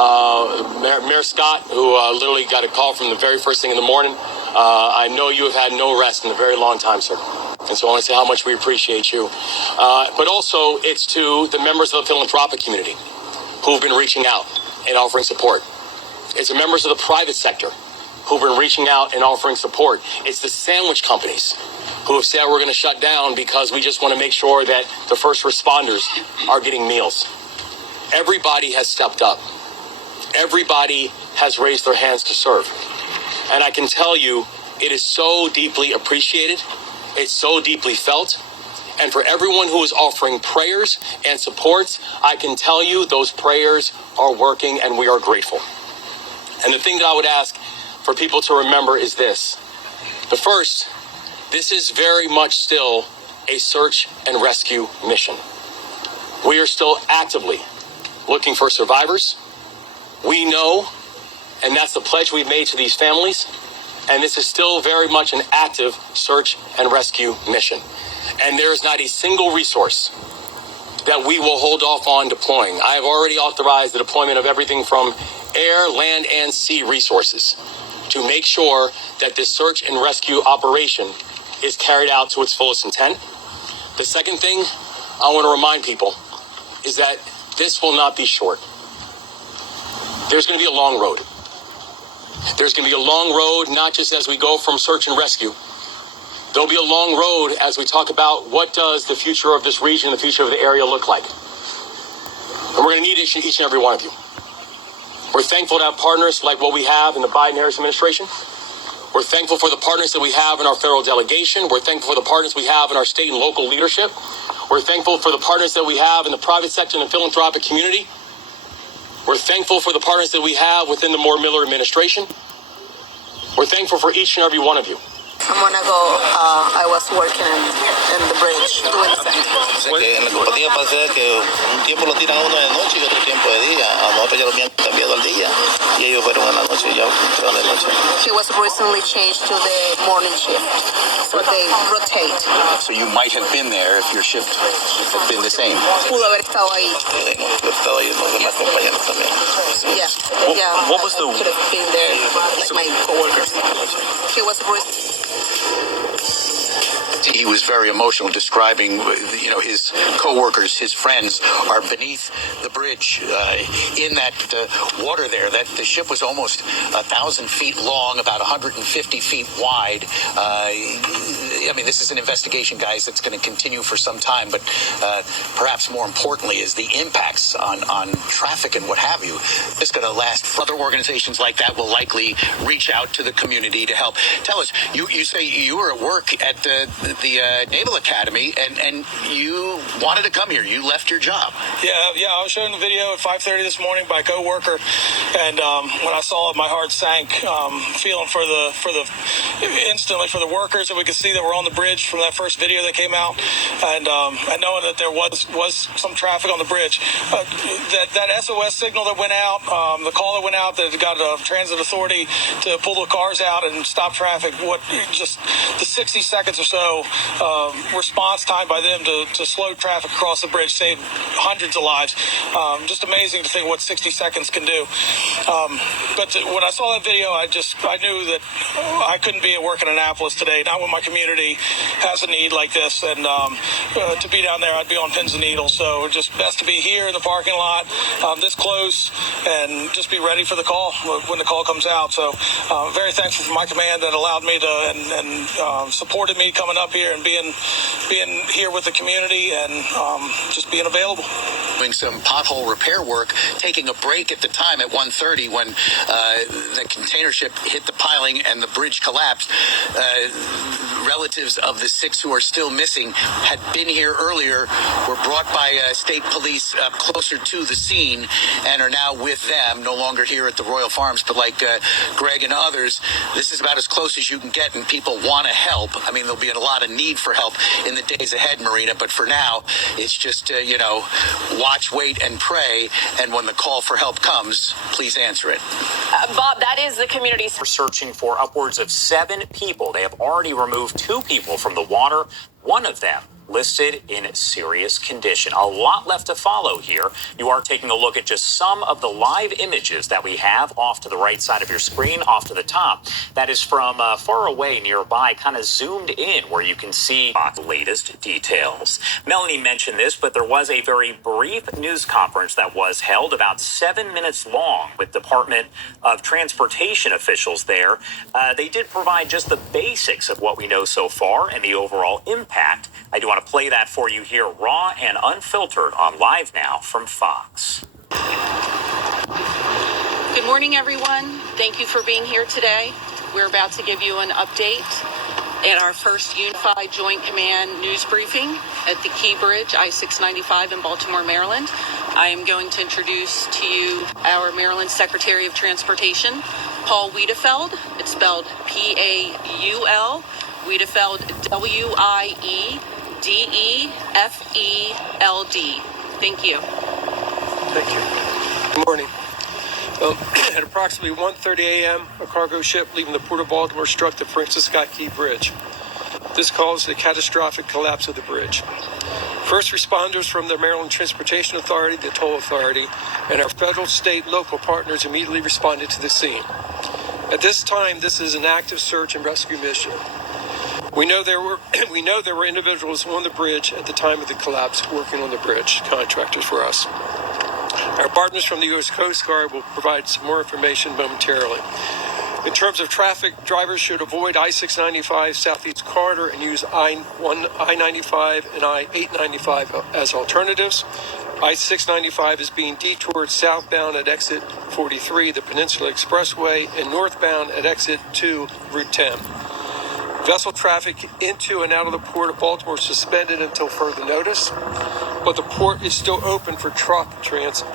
Mayor Scott, who literally got a call from the very first thing in the morning. I know you have had no rest in a very long time, sir. And so I want to say how much we appreciate you. But also, it's to the members of the philanthropic community who've been reaching out and offering support. It's the members of the private sector who've been reaching out and offering support. It's the sandwich companies who have said we're going to shut down because we just want to make sure that the first responders are getting meals. Everybody has stepped up. Everybody has raised their hands to serve. And I can tell you, it is so deeply appreciated. It's so deeply felt. And for everyone who is offering prayers and supports, I can tell you those prayers are working and we are grateful. And the thing that I would ask for people to remember is this. The first, this is very much still a search and rescue mission. We are still actively looking for survivors. We know, and that's the pledge we've made to these families, and this is still very much an active search and rescue mission. And there is not a single resource that we will hold off on deploying. I have already authorized the deployment of everything from air, land, and sea resources to make sure that this search and rescue operation is carried out to its fullest intent. The second thing I want to remind people is that this will not be short. There's going to be a long road. There's going to be a long road, not just as we go from search and rescue. There'll be a long road as we talk about what does the future of this region, the future of the area look like. And we're going to need each and every one of you. We're thankful to have partners like what we have in the Biden-Harris administration. We're thankful for the partners that we have in our federal delegation. We're thankful for the partners we have in our state and local leadership. We're thankful for the partners that we have in the private sector and the philanthropic community. We're thankful for the partners that we have within the Moore-Miller administration. We're thankful for each and every one of you. A month ago, I was working in the bridge doing the same. En la compañía pasa que un tiempo lo tiran a uno de noche y otro tiempo de día. A nosotros ya lo habían cambiado al día y ellos fueron en la noche y ya fueron de noche. He was recently changed to the morning shift, so they rotate. So you might have been there if your shift had been the same. Pudo haber estado ahí. Yo estaba ahí con los demás compañeros también. What was the... I could have been there, like my coworkers. He was He was very emotional, describing, his coworkers, his friends are beneath the bridge in that water there. That the ship was almost 1,000 feet long, about 150 feet wide. This is an investigation, guys, that's going to continue for some time. But perhaps more importantly is the impacts on traffic and what have you. It's going to last. Other organizations like that will likely reach out to the community to help. Tell us, you say you were at work at the Naval Academy, and you wanted to come here. You left your job. Yeah. I was showing the video at 5:30 this morning by a coworker, and when I saw it, my heart sank. Feeling instantly for the workers that we could see that were on the bridge from that first video that came out, and knowing that there was some traffic on the bridge. That SOS signal that went out, the call that went out that got a transit authority to pull the cars out and stop traffic. Just the 60 seconds or so response time by them to slow traffic across the bridge saved hundreds of lives. Just amazing to think what 60 seconds can do. But when I saw that video, I knew that I couldn't be at work in Annapolis today, not when my community has a need like this. And to be down there, I'd be on pins and needles. So just best to be here in the parking lot, this close, and just be ready for the call when the call comes out. So very thankful for my command that allowed me to and supported me coming up here and being here with the community and just being available. Doing some pothole repair work, taking a break at the time at 1:30 when the container ship hit the piling and the bridge collapsed. Relatives of the 6 who are still missing had been here earlier, were brought by state police closer to the scene and are now with them, no longer here at the Royal Farms. But like Greg and others, this is about as close as you can get, and people want to help. There'll be a lot of need for help in the days ahead, Marina, but for now, it's just, watch, wait, and pray, and when the call for help comes, please answer it. Bob, that is the community's... We're searching for upwards of 7 people. They have already removed 2 people from the water. One of them listed in serious condition. A lot left to follow here. You are taking a look at just some of the live images that we have off to the right side of your screen, off to the top. That is from far away nearby, kind of zoomed in, where you can see the latest details. Melanie mentioned this, but there was a very brief news conference that was held, about 7 minutes long, with Department of Transportation officials there. They did provide just the basics of what we know so far and the overall impact. I do want to play that for you here, raw and unfiltered, on Live Now from Fox. Good morning, everyone. Thank you for being here today. We're about to give you an update at our first Unified Joint Command news briefing at the Key Bridge, I-695 in Baltimore, Maryland. I am going to introduce to you our Maryland Secretary of Transportation, Paul Wiedefeld. It's spelled P-A-U-L, Wiedefeld, W-I-E-D-E-F-E-L-D. Thank you. Thank you. Good morning. At approximately 1:30 a.m., a cargo ship leaving the Port of Baltimore struck the Francis Scott Key Bridge. This caused a catastrophic collapse of the bridge. First responders from the Maryland Transportation Authority, the Toll Authority, and our federal, state, local partners immediately responded to the scene. At this time, this is an active search and rescue mission. We know there were individuals on the bridge at the time of the collapse working on the bridge, contractors for us. Our partners from the U.S. Coast Guard will provide some more information momentarily. In terms of traffic, drivers should avoid I-695 Southeast Corridor and use I-95 and I-895 as alternatives. I-695 is being detoured southbound at exit 43, the Peninsula Expressway, and northbound at exit 2, Route 10. Vessel traffic into and out of the Port of Baltimore is suspended until further notice, but the port is still open for truck transit.